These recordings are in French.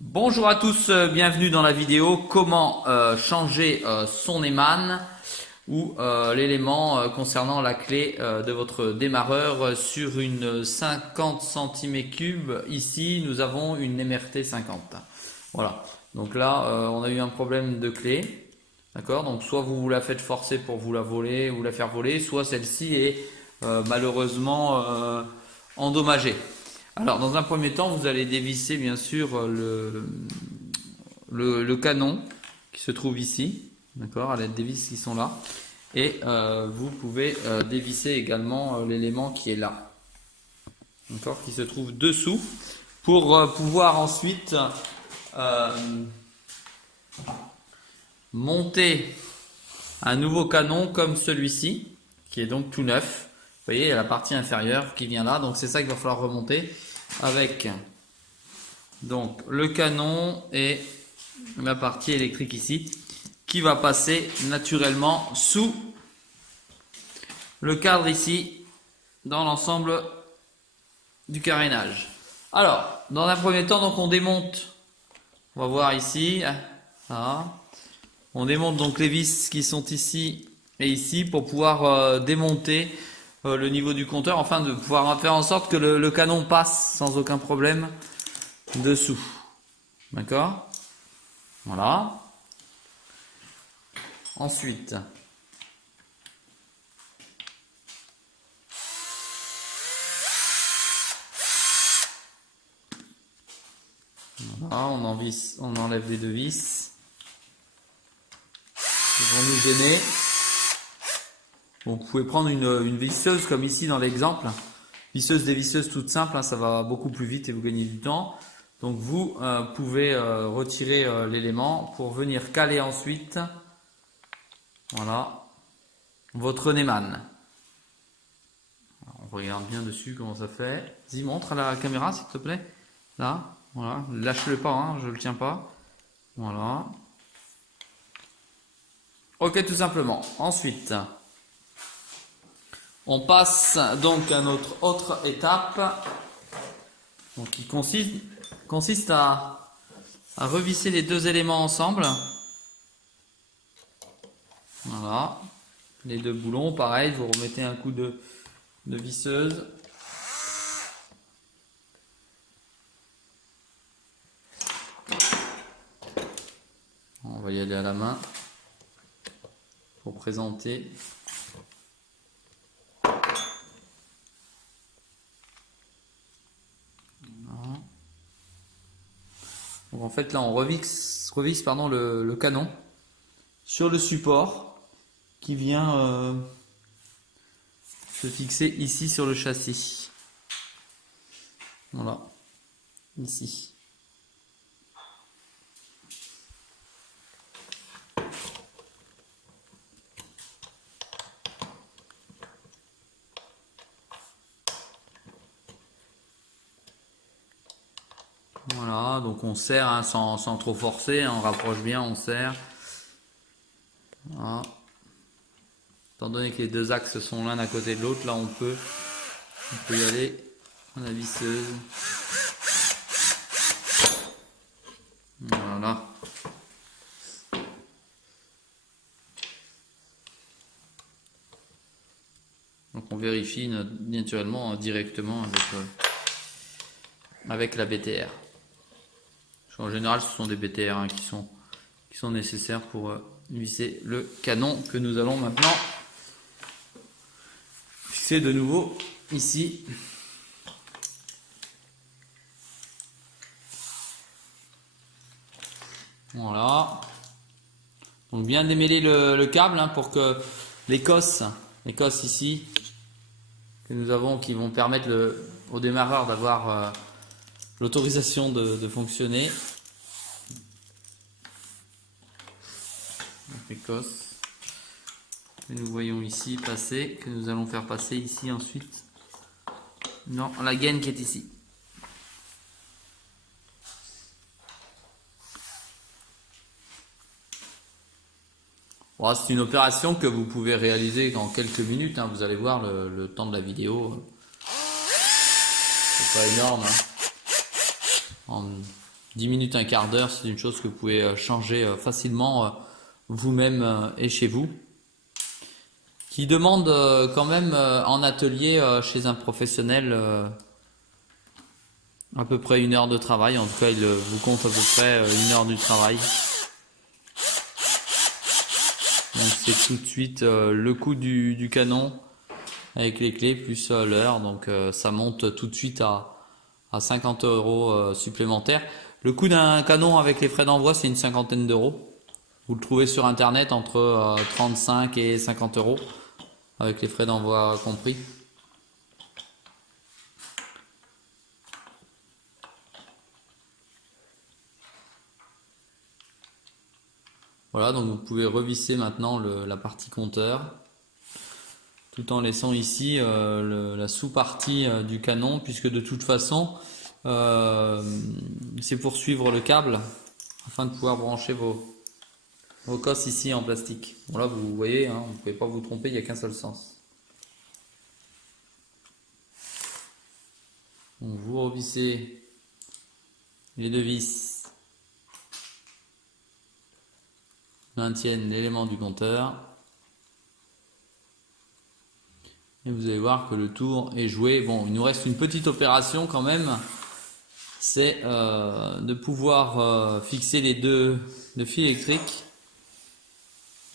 Bonjour à tous, bienvenue dans la vidéo comment changer son aimant ou l'élément concernant la clé de votre démarreur sur une 50 cm3. Ici nous avons une MRT 50. Voilà, donc là on a eu un problème de clé, d'accord, donc soit vous la faites forcer pour vous la voler ou la faire voler, soit celle-ci est malheureusement endommagée. Alors, dans un premier temps, vous allez dévisser bien sûr le canon qui se trouve ici, d'accord, à l'aide des vis qui sont là. Et vous pouvez dévisser également l'élément qui est là, d'accord, qui se trouve dessous, pour pouvoir ensuite euh, monter un nouveau canon comme celui-ci, qui est donc tout neuf. Vous voyez, la partie inférieure qui vient là, donc c'est ça qu'il va falloir remonter avec donc le canon et la partie électrique ici qui va passer naturellement sous le cadre ici dans l'ensemble du carénage. Alors, dans un premier temps, donc on démonte, on va voir ici, voilà. On démonte donc les vis qui sont ici et ici pour pouvoir démonter le niveau du compteur, afin de pouvoir faire en sorte que le canon passe sans aucun problème dessous. D'accord? Voilà. Ensuite, voilà, on enlève les deux vis qui vont nous gêner. Bon, vous pouvez prendre une visseuse comme ici dans l'exemple. Visseuse dévisseuse toute simple, hein, ça va beaucoup plus vite et vous gagnez du temps. Donc vous pouvez retirer l'élément pour venir caler ensuite, voilà, votre Neumann. On regarde bien dessus comment ça fait. Vas-y, montre à la caméra s'il te plaît. Là, voilà, lâche-le pas, hein, je le tiens pas. Voilà. Ok, tout simplement. Ensuite, on passe donc à notre autre étape, donc qui consiste à revisser les deux éléments ensemble. Voilà, les deux boulons, pareil, vous remettez un coup de visseuse. On va y aller à la main pour présenter. Voilà. Donc en fait là on revisse pardon, le canon sur le support qui vient se fixer ici sur le châssis. Voilà, ici. Voilà, donc on serre hein, sans trop forcer, hein, on rapproche bien, on serre. Voilà. Étant donné que les deux axes sont l'un à côté de l'autre, là on peut y aller à la visseuse. Voilà. Donc on vérifie naturellement directement avec la BTR. En général, ce sont des BTR hein, qui sont nécessaires pour visser le canon que nous allons maintenant fixer de nouveau ici. Voilà. Donc bien démêler le câble hein, pour que les cosses ici que nous avons, qui vont permettre au démarreur d'avoir l'autorisation de fonctionner. Donc les cosses que nous voyons ici passer, que nous allons faire passer ici ensuite. Non, la gaine qui est ici. Bon, c'est une opération que vous pouvez réaliser en quelques minutes, hein, vous allez voir le temps de la vidéo. C'est pas énorme. Hein. 10 minutes, un quart d'heure, c'est une chose que vous pouvez changer facilement vous-même et chez vous. Qui demande quand même en atelier chez un professionnel à peu près 1 heure de travail. En tout cas, il vous compte à peu près 1 heure du travail. Donc c'est tout de suite le coût du canon avec les clés plus l'heure. Donc ça monte tout de suite à 50 € supplémentaires. Le coût d'un canon avec les frais d'envoi, c'est une cinquantaine d'euros. Vous le trouvez sur internet entre 35 et 50 € avec les frais d'envoi compris. Voilà, donc vous pouvez revisser maintenant la partie compteur tout en laissant ici la sous-partie du canon, puisque de toute façon c'est pour suivre le câble afin de pouvoir brancher vos cosses ici en plastique. Bon là vous voyez, hein, vous ne pouvez pas vous tromper, il n'y a qu'un seul sens. Donc vous revissez les deux vis maintiennent l'élément du compteur. Et vous allez voir que le tour est joué. Bon, il nous reste une petite opération quand même. C'est de pouvoir fixer les deux fils électriques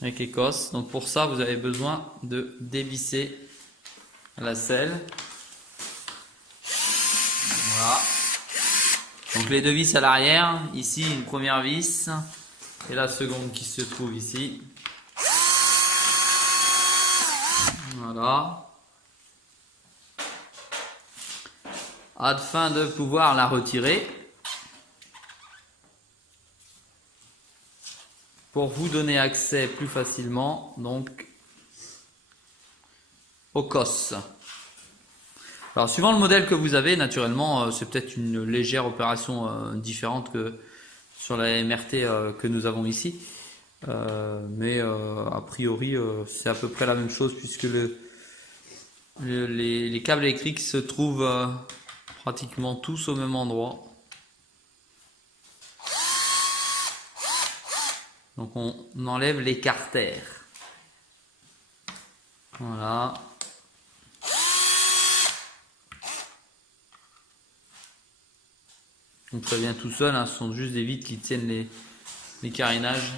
avec les cosses. Donc pour ça, vous avez besoin de dévisser la selle. Voilà. Donc les deux vis à l'arrière. Ici, une première vis. Et la seconde qui se trouve ici. Voilà. Afin de pouvoir la retirer. Pour vous donner accès plus facilement donc aux cosses. Alors suivant le modèle que vous avez, naturellement, c'est peut-être une légère opération différente que sur la MRT que nous avons ici. Mais a priori, c'est à peu près la même chose puisque les câbles électriques se trouvent pratiquement tous au même endroit. Donc on enlève l'écartère. Voilà. Donc ça vient tout seul, hein, ce sont juste des vis qui tiennent les carénages.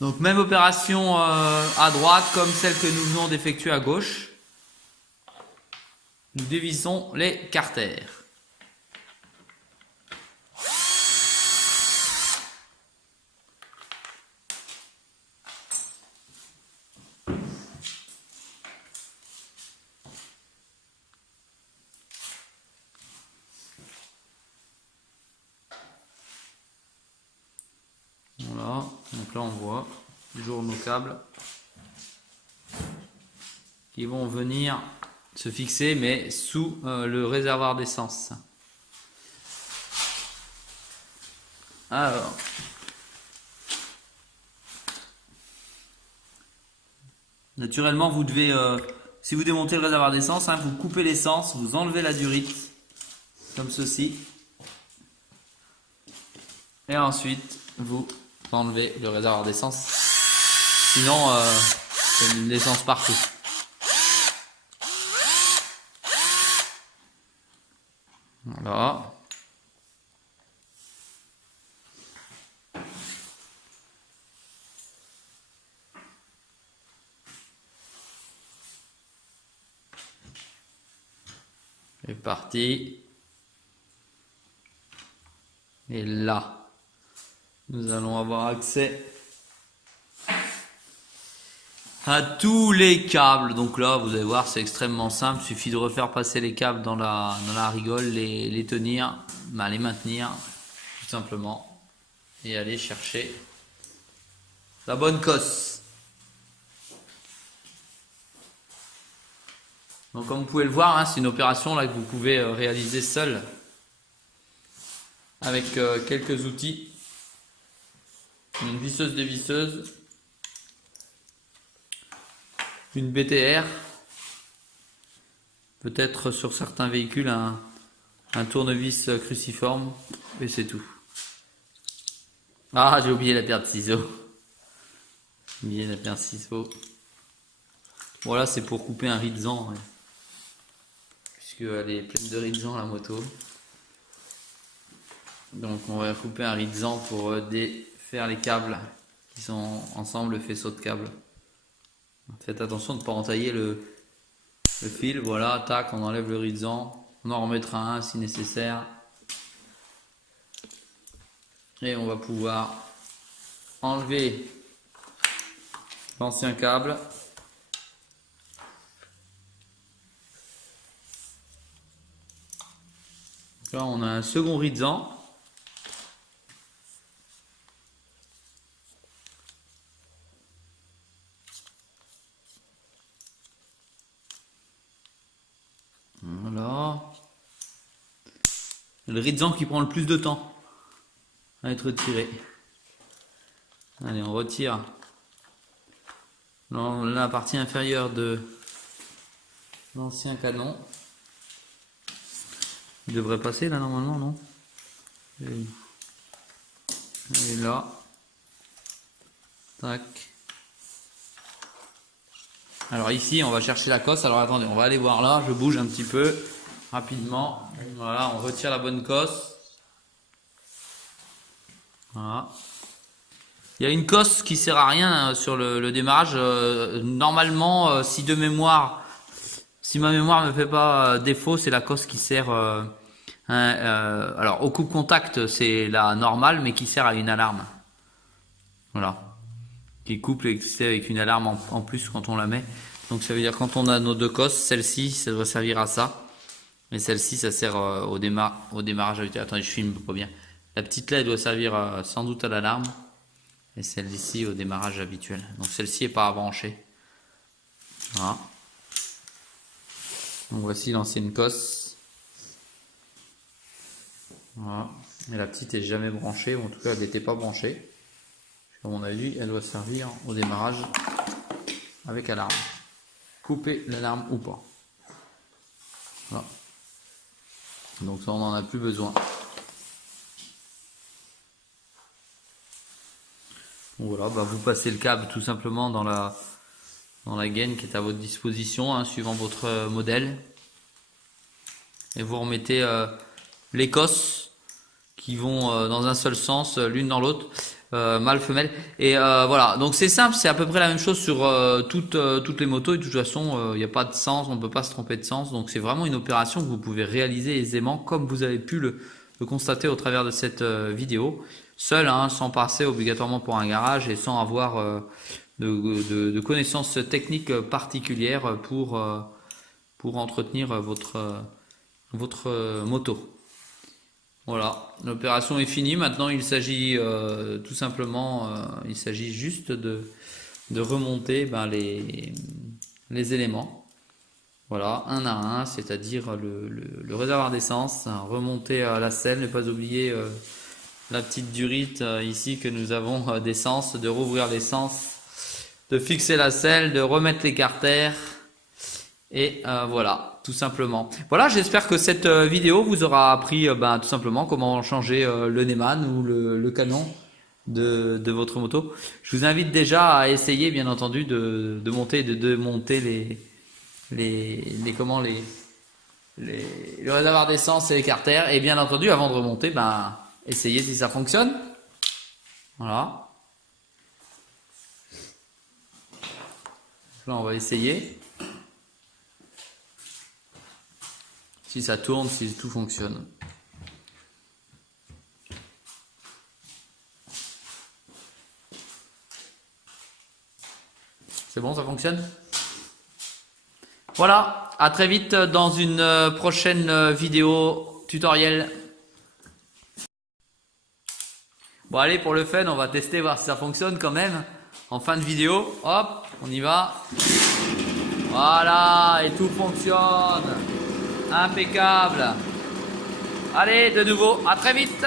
Donc même opération à droite comme celle que nous venons d'effectuer à gauche. Nous dévissons les cartères. Voilà, donc là on voit toujours nos câbles qui vont venir se fixer mais sous le réservoir d'essence. Alors, naturellement vous devez, si vous démontez le réservoir d'essence, hein, vous coupez l'essence, vous enlevez la durite comme ceci et ensuite vous enlevez le réservoir d'essence, sinon il y a de l'essence partout. Voilà. C'est parti. Et là, nous allons avoir accès à tous les câbles. Donc là, vous allez voir, c'est extrêmement simple. Il suffit de refaire passer les câbles dans la rigole, les tenir, les maintenir, tout simplement. Et aller chercher la bonne cosse. Donc comme vous pouvez le voir, hein, c'est une opération là que vous pouvez réaliser seul avec quelques outils. Une visseuse dévisseuse, une BTR, peut-être sur certains véhicules un tournevis cruciforme, et c'est tout. Ah, j'ai oublié la paire de ciseaux. J'ai oublié la paire de ciseaux. Voilà, c'est pour couper un ridzan, ouais. Puisqu'elle est pleine de ridzan la moto. Donc on va couper un ridzan pour défaire les câbles qui sont ensemble, le faisceau de câbles. Faites attention de ne pas entailler le fil. Voilà, tac, on enlève le ridzan. On en remettra un si nécessaire. Et on va pouvoir enlever l'ancien câble. Là, on a un second ridzan. Voilà. Le ridzan qui prend le plus de temps à être tiré. Allez, on retire la partie inférieure de l'ancien canon. Il devrait passer là normalement, non? Et là. Tac. Alors ici, on va chercher la cosse. Alors attendez, on va aller voir là. Je bouge un petit peu rapidement. Voilà, on retire la bonne cosse. Voilà. Il y a une cosse qui sert à rien sur le démarrage. Normalement, si ma mémoire me fait pas défaut, c'est la cosse qui sert. Alors au coupe contact, c'est la normale, mais qui sert à une alarme. Voilà. Qui coupe l'électricité avec une alarme en plus quand on la met. Donc ça veut dire quand on a nos deux cosses, celle-ci, ça doit servir à ça. Et celle-ci, ça sert au démarrage habituel. Attendez, je filme pas bien. La petite là, elle doit servir sans doute à l'alarme. Et celle-ci au démarrage habituel. Donc celle-ci est pas branchée. Voilà. Donc voici l'ancienne cosse. Voilà. Et la petite est jamais branchée, ou en tout cas elle n'était pas branchée. À mon avis, elle doit servir au démarrage avec alarme. Couper l'alarme ou pas. Voilà. Donc ça, on n'en a plus besoin. Donc voilà, vous passez le câble tout simplement dans la gaine qui est à votre disposition, hein, suivant votre modèle. Et vous remettez les cosses qui vont dans un seul sens, l'une dans l'autre, mâle, femelle. Et voilà, donc c'est simple, c'est à peu près la même chose sur toutes les motos. Et de toute façon, il n'y a pas de sens, on ne peut pas se tromper de sens. Donc c'est vraiment une opération que vous pouvez réaliser aisément, comme vous avez pu le constater au travers de cette vidéo. Seul, hein, sans passer obligatoirement pour un garage et sans avoir de connaissances techniques particulières pour entretenir votre moto. Voilà, l'opération est finie. Maintenant, il s'agit tout simplement, il s'agit juste de remonter les éléments. Voilà, un à un, c'est-à-dire le réservoir d'essence, remonter à la selle, ne pas oublier la petite durite ici que nous avons d'essence, de rouvrir l'essence, de fixer la selle, de remettre les carters. Et voilà, tout simplement. Voilà, j'espère que cette vidéo vous aura appris tout simplement comment changer le Neyman ou le canon de votre moto. Je vous invite déjà à essayer, bien entendu, de monter et de démonter le réservoir d'essence et les carters. Et bien entendu, avant de remonter, essayez si ça fonctionne. Voilà. Là, on va essayer. Si ça tourne, si tout fonctionne. C'est bon, ça fonctionne? Voilà, à très vite dans une prochaine vidéo tutoriel. Bon allez, pour le fun, on va tester, voir si ça fonctionne quand même. En fin de vidéo, hop, on y va. Voilà, et tout fonctionne. Impeccable. Allez, de nouveau, à très vite.